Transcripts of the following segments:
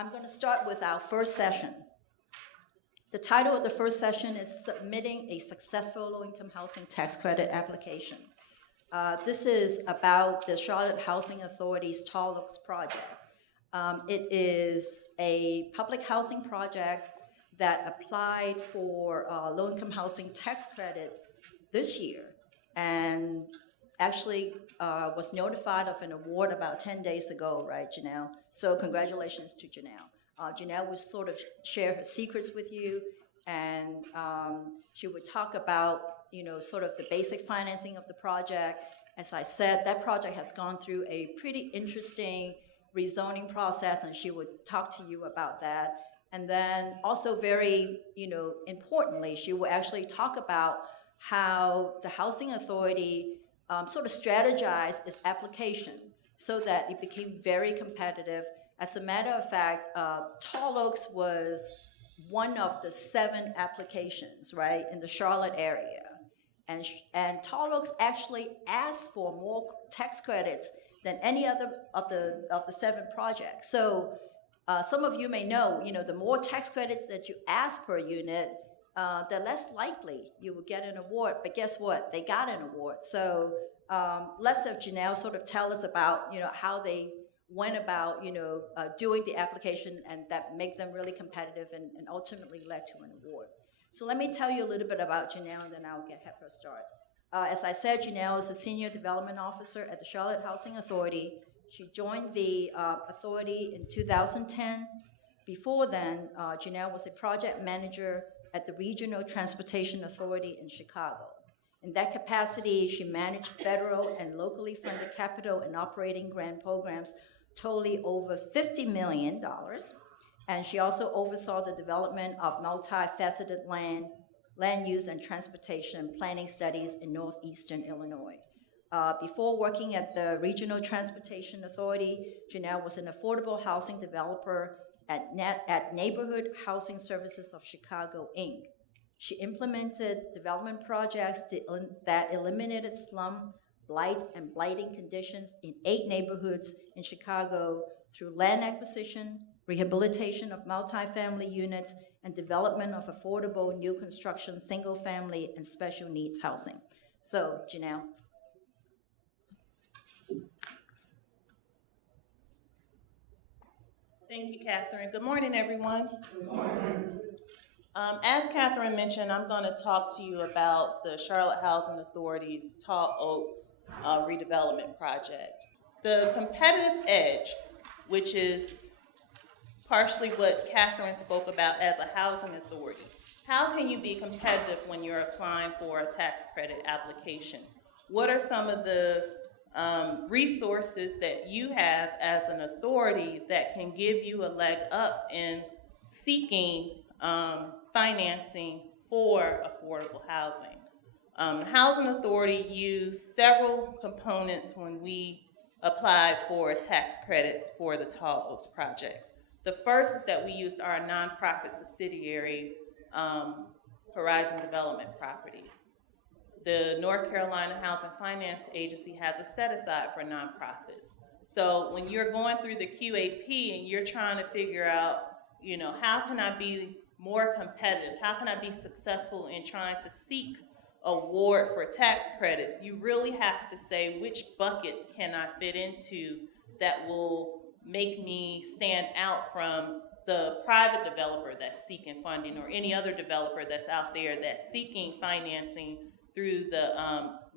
I'm going to start with our first session. The title of the first session is Submitting a Successful Low-Income Housing Tax Credit Application. This is about the Charlotte Housing Authority's Tall Oaks project. It is a public housing project that applied for low-income housing tax credit this year and actually was notified of an award about 10 days ago, right, Janelle? So congratulations to Janelle. Janelle will sort of share her secrets with you, and she would talk about, sort of the basic financing of the project. As I said, that project has gone through a pretty interesting rezoning process, and she would talk to you about that. And then also very, importantly, she will actually talk about how the Housing Authority sort of strategized its application so that it became very competitive. As a matter of fact, Tall Oaks was one of the 7 applications, right, in the Charlotte area. And Tall Oaks actually asked for more tax credits than any other of the 7 projects. So some of you may know, the more tax credits that you ask per unit, the less likely you will get an award. But guess what? They got an award. So let's have Janelle sort of tell us about, how they went about, doing the application, and that make them really competitive and ultimately led to an award. So let me tell you a have bit about Janelle, and then I'll have her start. As I said, Janelle is a Senior Development Officer at the Charlotte Housing Authority. She joined the authority in 2010. Before then, Janelle was a project manager at the Regional Transportation Authority in Chicago. In that capacity, she managed federal and locally funded capital and operating grant programs totaling over $50 million. And she also oversaw the development of multifaceted land use and transportation planning studies in northeastern Illinois. Before working at the Regional Transportation Authority, Janelle was an affordable housing developer at Neighborhood Housing Services of Chicago, Inc. She implemented development projects that eliminated slum, blight, and blighting conditions in 8 neighborhoods in Chicago through land acquisition, rehabilitation of multifamily units, and development of affordable new construction, single-family, and special needs housing. So, Janelle. Thank you, Catherine. Good morning, everyone. Good morning. As Catherine mentioned, I'm going to talk to you about the Charlotte Housing Authority's Tall Oaks redevelopment project. The competitive edge, which is partially what Catherine spoke about as a housing authority. How can you be competitive when you're applying for a tax credit application? What are some of the resources that you have as an authority that can give you a leg up in seeking financing for affordable housing? The Housing Authority used several components when we applied for tax credits for the Tall Oaks project. The first is that we used our nonprofit subsidiary, Horizon Development Properties. The North Carolina Housing Finance Agency has a set-aside for nonprofits. So when you're going through the QAP and you're trying to figure out, how can I be more competitive? How can I be successful in trying to seek award for tax credits? You really have to say which buckets can I fit into that will make me stand out from the private developer that's seeking funding or any other developer that's out there that's seeking financing through the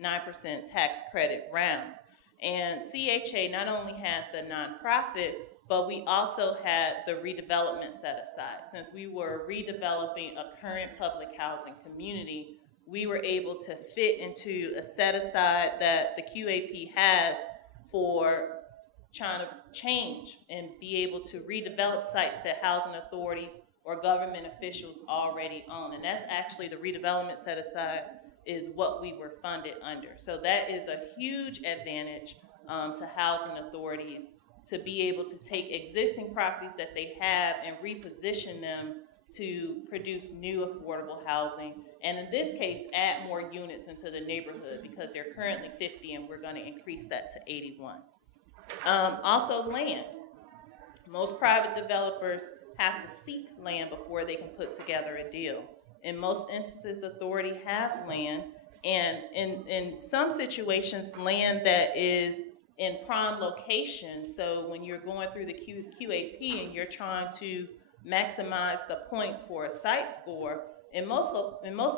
9% tax credit rounds. And CHA not only had the nonprofit, but we also had the redevelopment set aside. Since we were redeveloping a current public housing community, we were able to fit into a set aside that the QAP has for trying to change and be able to redevelop sites that housing authorities or government officials already own. And that's actually the redevelopment set aside is what we were funded under. So that is a huge advantage to housing authorities to be able to take existing properties that they have and reposition them to produce new affordable housing, and in this case, add more units into the neighborhood because they're currently 50 and we're going to increase that to 81. Also land. Most private developers have to seek land before they can put together a deal. In most instances, authority have land, and in some situations, land that is in prime location. So when you're going through the QAP and you're trying to maximize the points for a site score, in most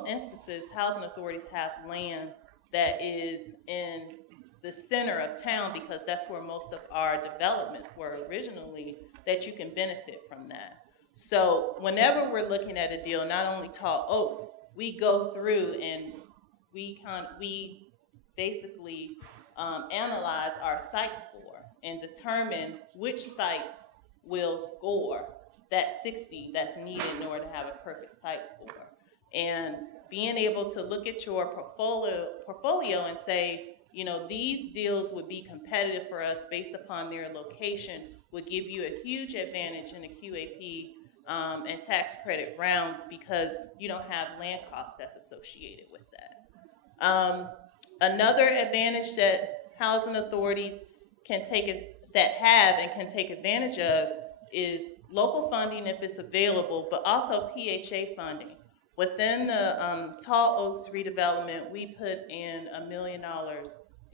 instances, housing authorities have land that is in the center of town, because that's where most of our developments were originally, that you can benefit from that. So whenever we're looking at a deal, not only Tall Oaks, we go through and we basically analyze our site score and determine which sites will score that 60 that's needed in order to have a perfect site score. And being able to look at your portfolio and say, you know, these deals would be competitive for us based upon their location, would give you a huge advantage in the QAP and tax credit rounds, because you don't have land costs that's associated with that. Another advantage that housing authorities can take advantage of is local funding if it's available, but also PHA funding. Within the Tall Oaks redevelopment, we put in $1 million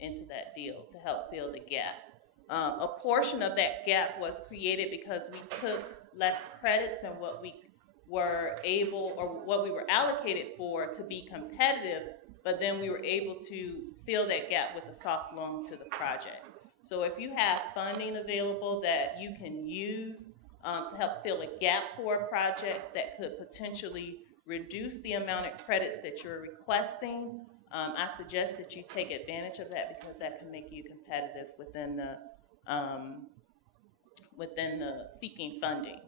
into that deal to help fill the gap. A portion of that gap was created because we took less credits than what we were able, or what we were allocated for, to be competitive, but then we were able to fill that gap with a soft loan to the project. So if you have funding available that you can use to help fill a gap for a project that could potentially reduce the amount of credits that you're requesting, I suggest that you take advantage of that, because that can make you competitive within the seeking funding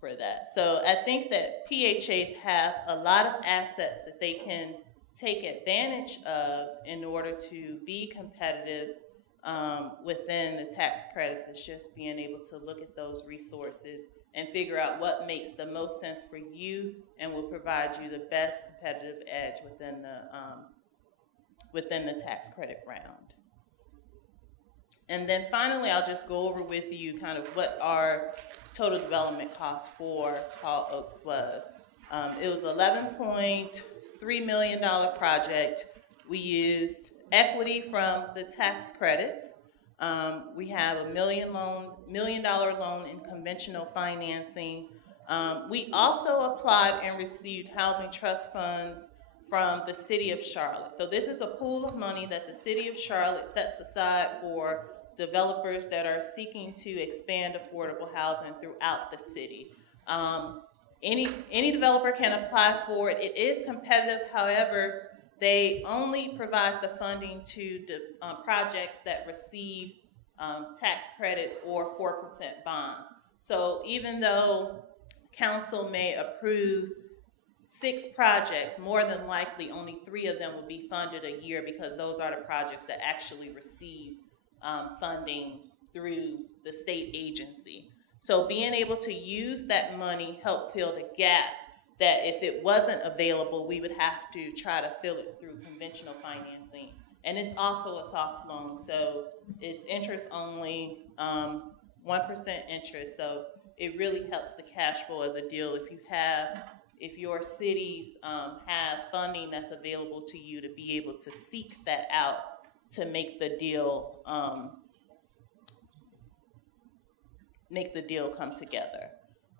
for that. So I think that PHAs have a lot of assets that they can take advantage of in order to be competitive within the tax credits. It's just being able to look at those resources and figure out what makes the most sense for you and will provide you the best competitive edge within the tax credit round. And then finally, I'll just go over with you kind of what our total development cost for Tall Oaks was. It was $11.3 million project. We used equity from the tax credits. We have $1 million loan in conventional financing. We also applied and received housing trust funds from the City of Charlotte. So this is a pool of money that the City of Charlotte sets aside for developers that are seeking to expand affordable housing throughout the city. Any developer can apply for it. It is competitive. However, they only provide the funding to the projects that receive tax credits or 4% bonds. So even though council may approve 6 projects, more than likely only 3 of them will be funded a year, because those are the projects that actually receive funding through the state agency. So being able to use that money helped fill the gap that if it wasn't available, we would have to try to fill it through conventional financing. And it's also a soft loan, so it's interest only, 1% interest. So it really helps the cash flow of the deal if your cities have funding that's available to you, to be able to seek that out to make the deal come together.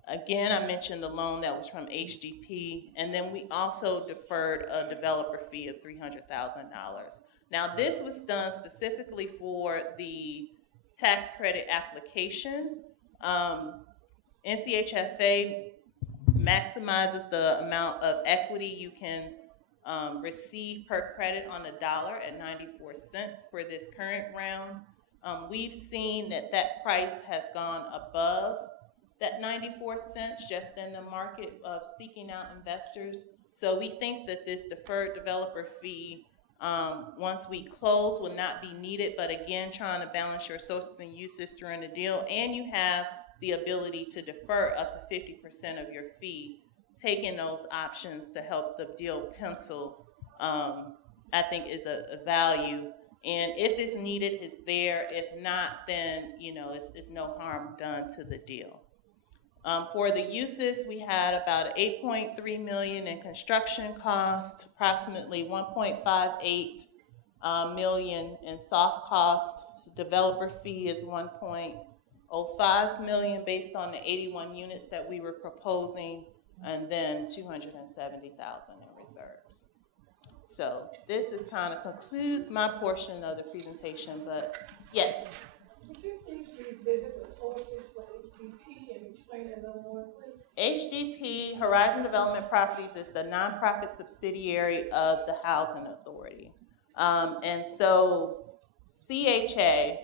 Again, I mentioned the loan that was from HDP, and then we also deferred a developer fee of $300,000. Now, this was done specifically for the tax credit application. NCHFA maximizes the amount of equity you can receive per credit on a dollar at 94 cents for this current round. We've seen that price has gone above that 94 cents just in the market of seeking out investors. So we think that this deferred developer fee, once we close, will not be needed, but again, trying to balance your sources and uses during the deal, and you have the ability to defer up to 50% of your fee. Taking those options to help the deal pencil, I think is a value And if it's needed, it's there. If not, then, you know, it's no harm done to the deal. For the uses, we had about $8.3 million in construction cost, approximately $1.58 million in soft cost. Developer fee is $1.05 million based on the 81 units that we were proposing, and then $270,000 in reserves. So this is kind of concludes my portion of the presentation, but yes. Could you please revisit the sources for HDP and explain it a little more, please? HDP, Horizon Development Properties, is the nonprofit subsidiary of the Housing Authority. And so CHA,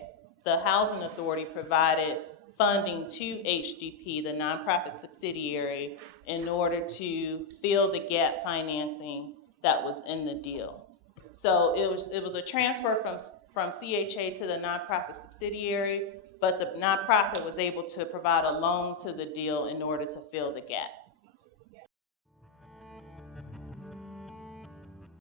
the Housing Authority, provided funding to HDP, the nonprofit subsidiary, in order to fill the gap financing that was in the deal. So it was a transfer from CHA to the nonprofit subsidiary, but the nonprofit was able to provide a loan to the deal in order to fill the gap.